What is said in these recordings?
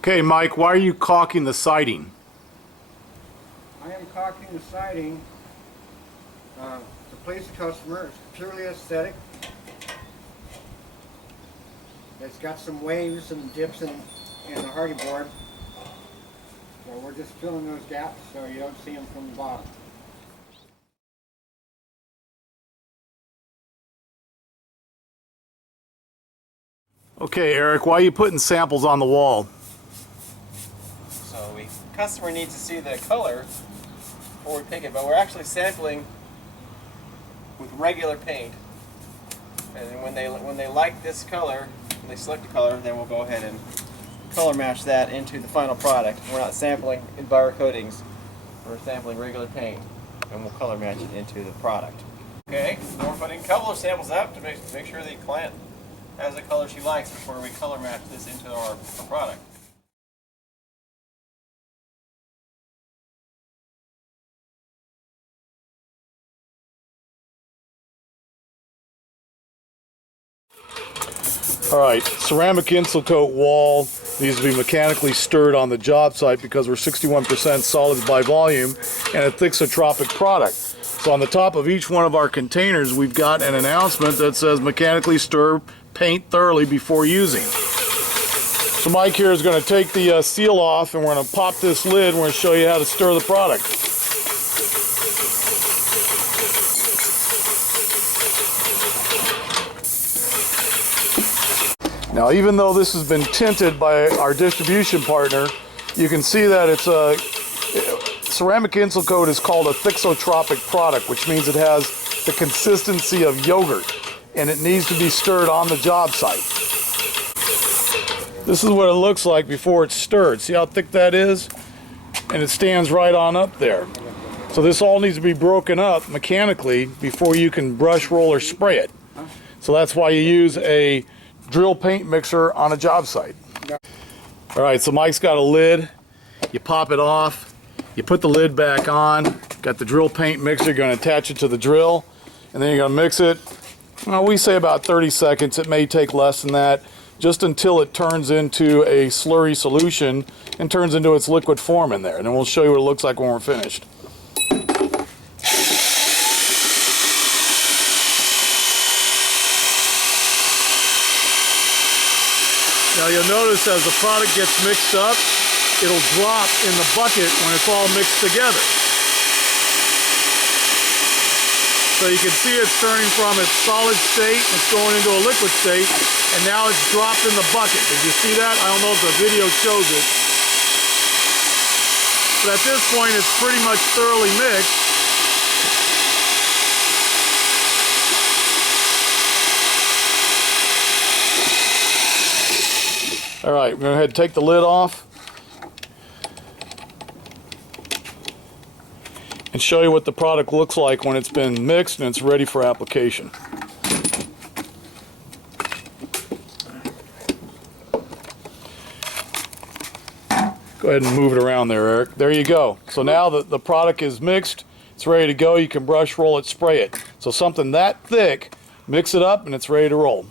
Okay, Mike, why are you caulking the siding? I am caulking the siding to please the customer. It's purely aesthetic. It's got some waves and dips in the Hardie board. So we're just filling those gaps so you don't see them from the bottom. Okay, Eric, why are you putting samples on the wall? So the customer needs to see the color before we pick it, but we're actually sampling with regular paint. And when they like this color, when they select the color, then we'll go ahead and color match that into the final product. We're not sampling EnviroCoatings, we're sampling regular paint, and we'll color match it into the product. Okay, so we're putting a couple of samples up to make sure the client has the color she likes before we color match this into our product. Alright, Ceramic InsulCoat Wall needs to be mechanically stirred on the job site because we're 61% solids by volume and a thixotropic product. So on the top of each one of our containers we've got an announcement that says mechanically stir paint thoroughly before using. So Mike here is going to take the seal off and we're going to pop this lid and we're going to show you how to stir the product. Now, even though this has been tinted by our distribution partner, you can see that it's a Ceramic InsulCoat is called a thixotropic product, which means it has the consistency of yogurt, and it needs to be stirred on the job site. This is what it looks like before it's stirred. See how thick that is? And it stands right on up there. So this all needs to be broken up mechanically before you can brush, roll, or spray it. So that's why you use a drill paint mixer on a job site. Alright, so Mike's got a lid. You pop it off. You put the lid back on. Got the drill paint mixer. You're going to attach it to the drill. And then you're going to mix it. Well, we say about 30 seconds. It may take less than that. Just until it turns into a slurry solution and turns into its liquid form in there. And then we'll show you what it looks like when we're finished. Now you'll notice as the product gets mixed up, it'll drop in the bucket when it's all mixed together. So you can see it's turning from its solid state, it's going into a liquid state, and now it's dropped in the bucket. Did you see that? I don't know if the video shows it. But at this point it's pretty much thoroughly mixed. Alright, we're going to go ahead and take the lid off and show you what the product looks like when it's been mixed and it's ready for application. Go ahead and move it around there, Eric. There you go. So now that the product is mixed, it's ready to go. You can brush, roll it, spray it. So something that thick, mix it up and it's ready to roll.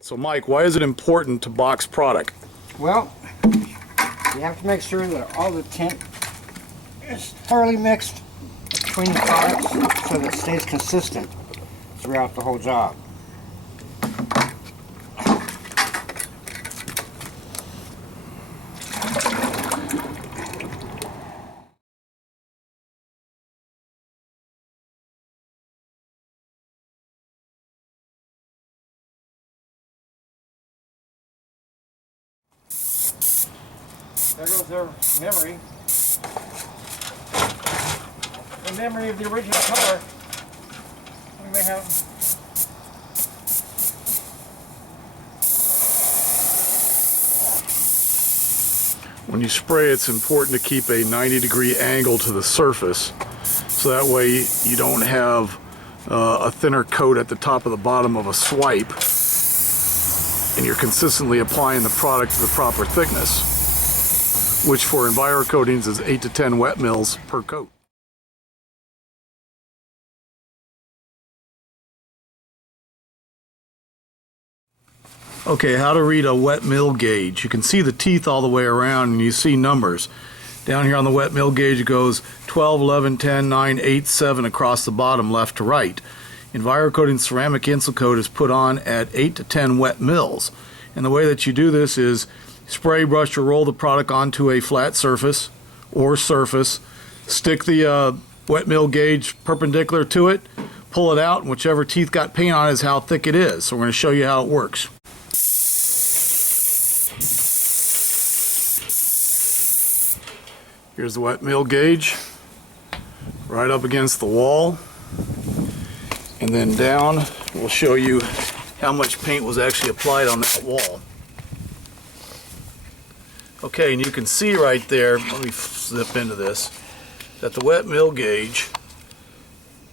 So Mike, why is it important to box product? Well, you have to make sure that all the tint is thoroughly mixed between the products so that it stays consistent throughout the whole job. There goes their memory. The memory of the original color. We may have. When you spray, it's important to keep a 90-degree angle to the surface, so that way you don't have a thinner coat at the top of the bottom of a swipe, and you're consistently applying the product to the proper thickness, which for EnviroCoatings is 8 to 10 wet mils per coat. Okay, how to read a wet mill gauge. You can see the teeth all the way around and you see numbers. Down here on the wet mill gauge it goes 12, 11, 10, 9, 8, 7 across the bottom left to right. EnviroCoatings ceramic InsulCoat is put on at 8 to 10 wet mills. And the way that you do this is spray, brush, or roll the product onto a flat surface or surface. Stick the wet mill gauge perpendicular to it, pull it out, and whichever teeth got paint on it is how thick it is. So we're going to show you how it works. Here's the wet mill gauge, right up against the wall. And then down, we'll show you how much paint was actually applied on that wall. Okay, and you can see right there, let me zip into this, that the wet mill gauge,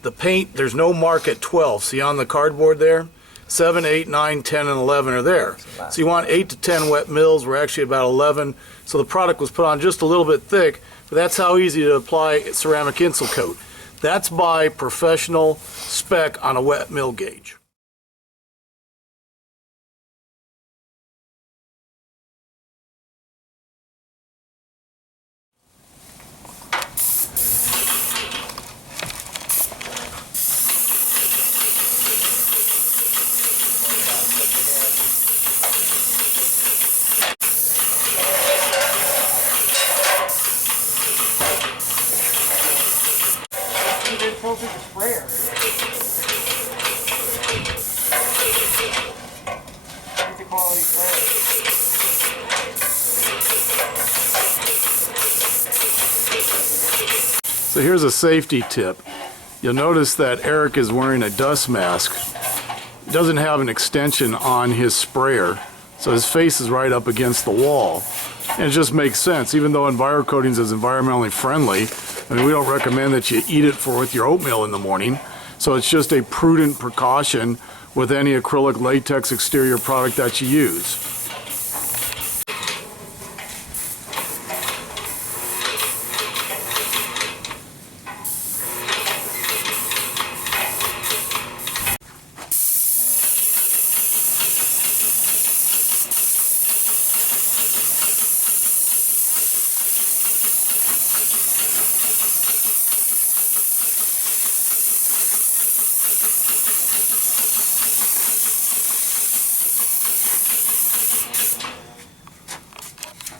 the paint, there's no mark at 12. See on the cardboard there? 7, 8, 9, 10, and 11 are there. So you want 8 to 10 wet mills. We're actually about 11. So the product was put on just a little bit thick, but that's how easy to apply ceramic InsulCoat. That's by professional spec on a wet mill gauge. Perfect sprayer. It's a quality sprayer. So here's a safety tip. You'll notice that Eric is wearing a dust mask. He doesn't have an extension on his sprayer, so his face is right up against the wall. And it just makes sense. Even though EnviroCoatings is environmentally friendly, I mean, we don't recommend that you eat it with your oatmeal in the morning. So it's just a prudent precaution with any acrylic latex exterior product that you use.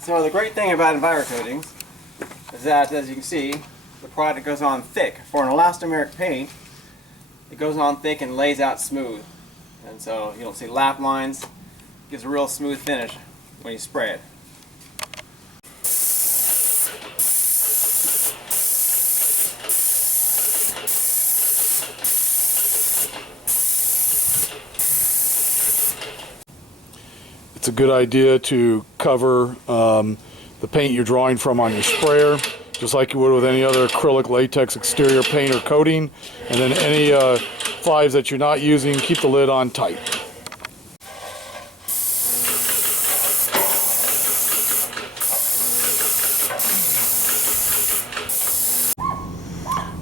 So the great thing about EnviroCoatings is that, as you can see, the product goes on thick. For an elastomeric paint, it goes on thick and lays out smooth. And so you don't see lap lines. It gives a real smooth finish when you spray it. It's a good idea to cover the paint you're drawing from on your sprayer, just like you would with any other acrylic latex exterior paint or coating. And then any fives that you're not using, keep the lid on tight.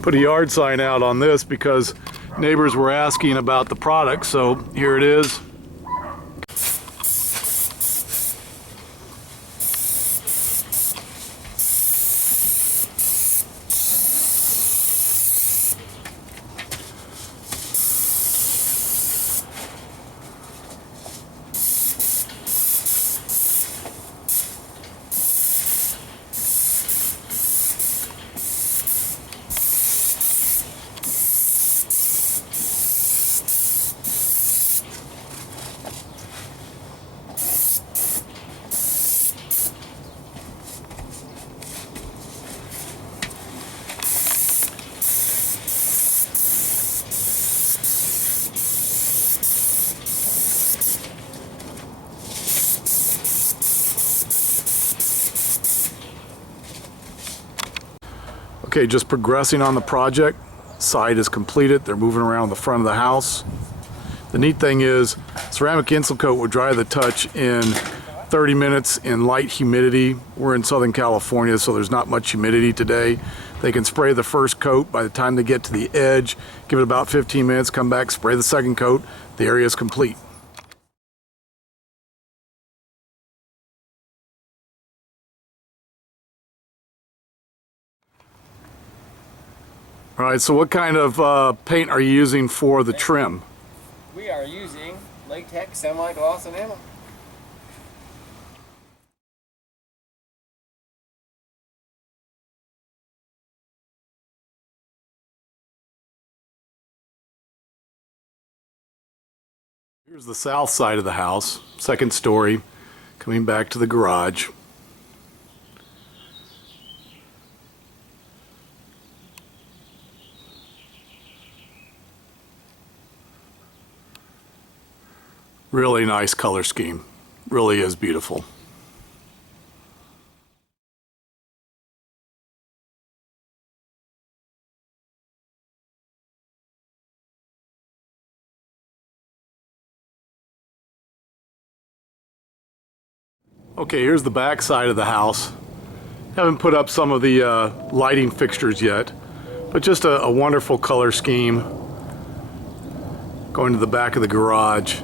Put a yard sign out on this because neighbors were asking about the product, so here it is. Okay, just progressing on the project. Side is completed. They're moving around the front of the house. The neat thing is, ceramic InsulCoat will dry the touch in 30 minutes in light humidity. We're in Southern California, so there's not much humidity today. They can spray the first coat. By the time they get to the edge, give it about 15 minutes, come back, spray the second coat. The area is complete. All right, so what kind of paint are you using for the trim? We are using latex semi-gloss enamel. Here's the south side of the house, second story, coming back to the garage. Really nice color scheme. Really is beautiful. Okay, here's the back side of the house. Haven't put up some of the lighting fixtures yet, but just a wonderful color scheme going to the back of the garage.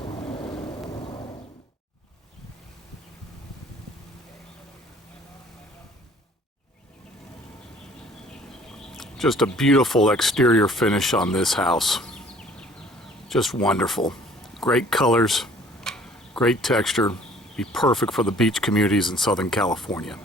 Just a beautiful exterior finish on this house. Just wonderful. Great colors, great texture. Be perfect for the beach communities in Southern California.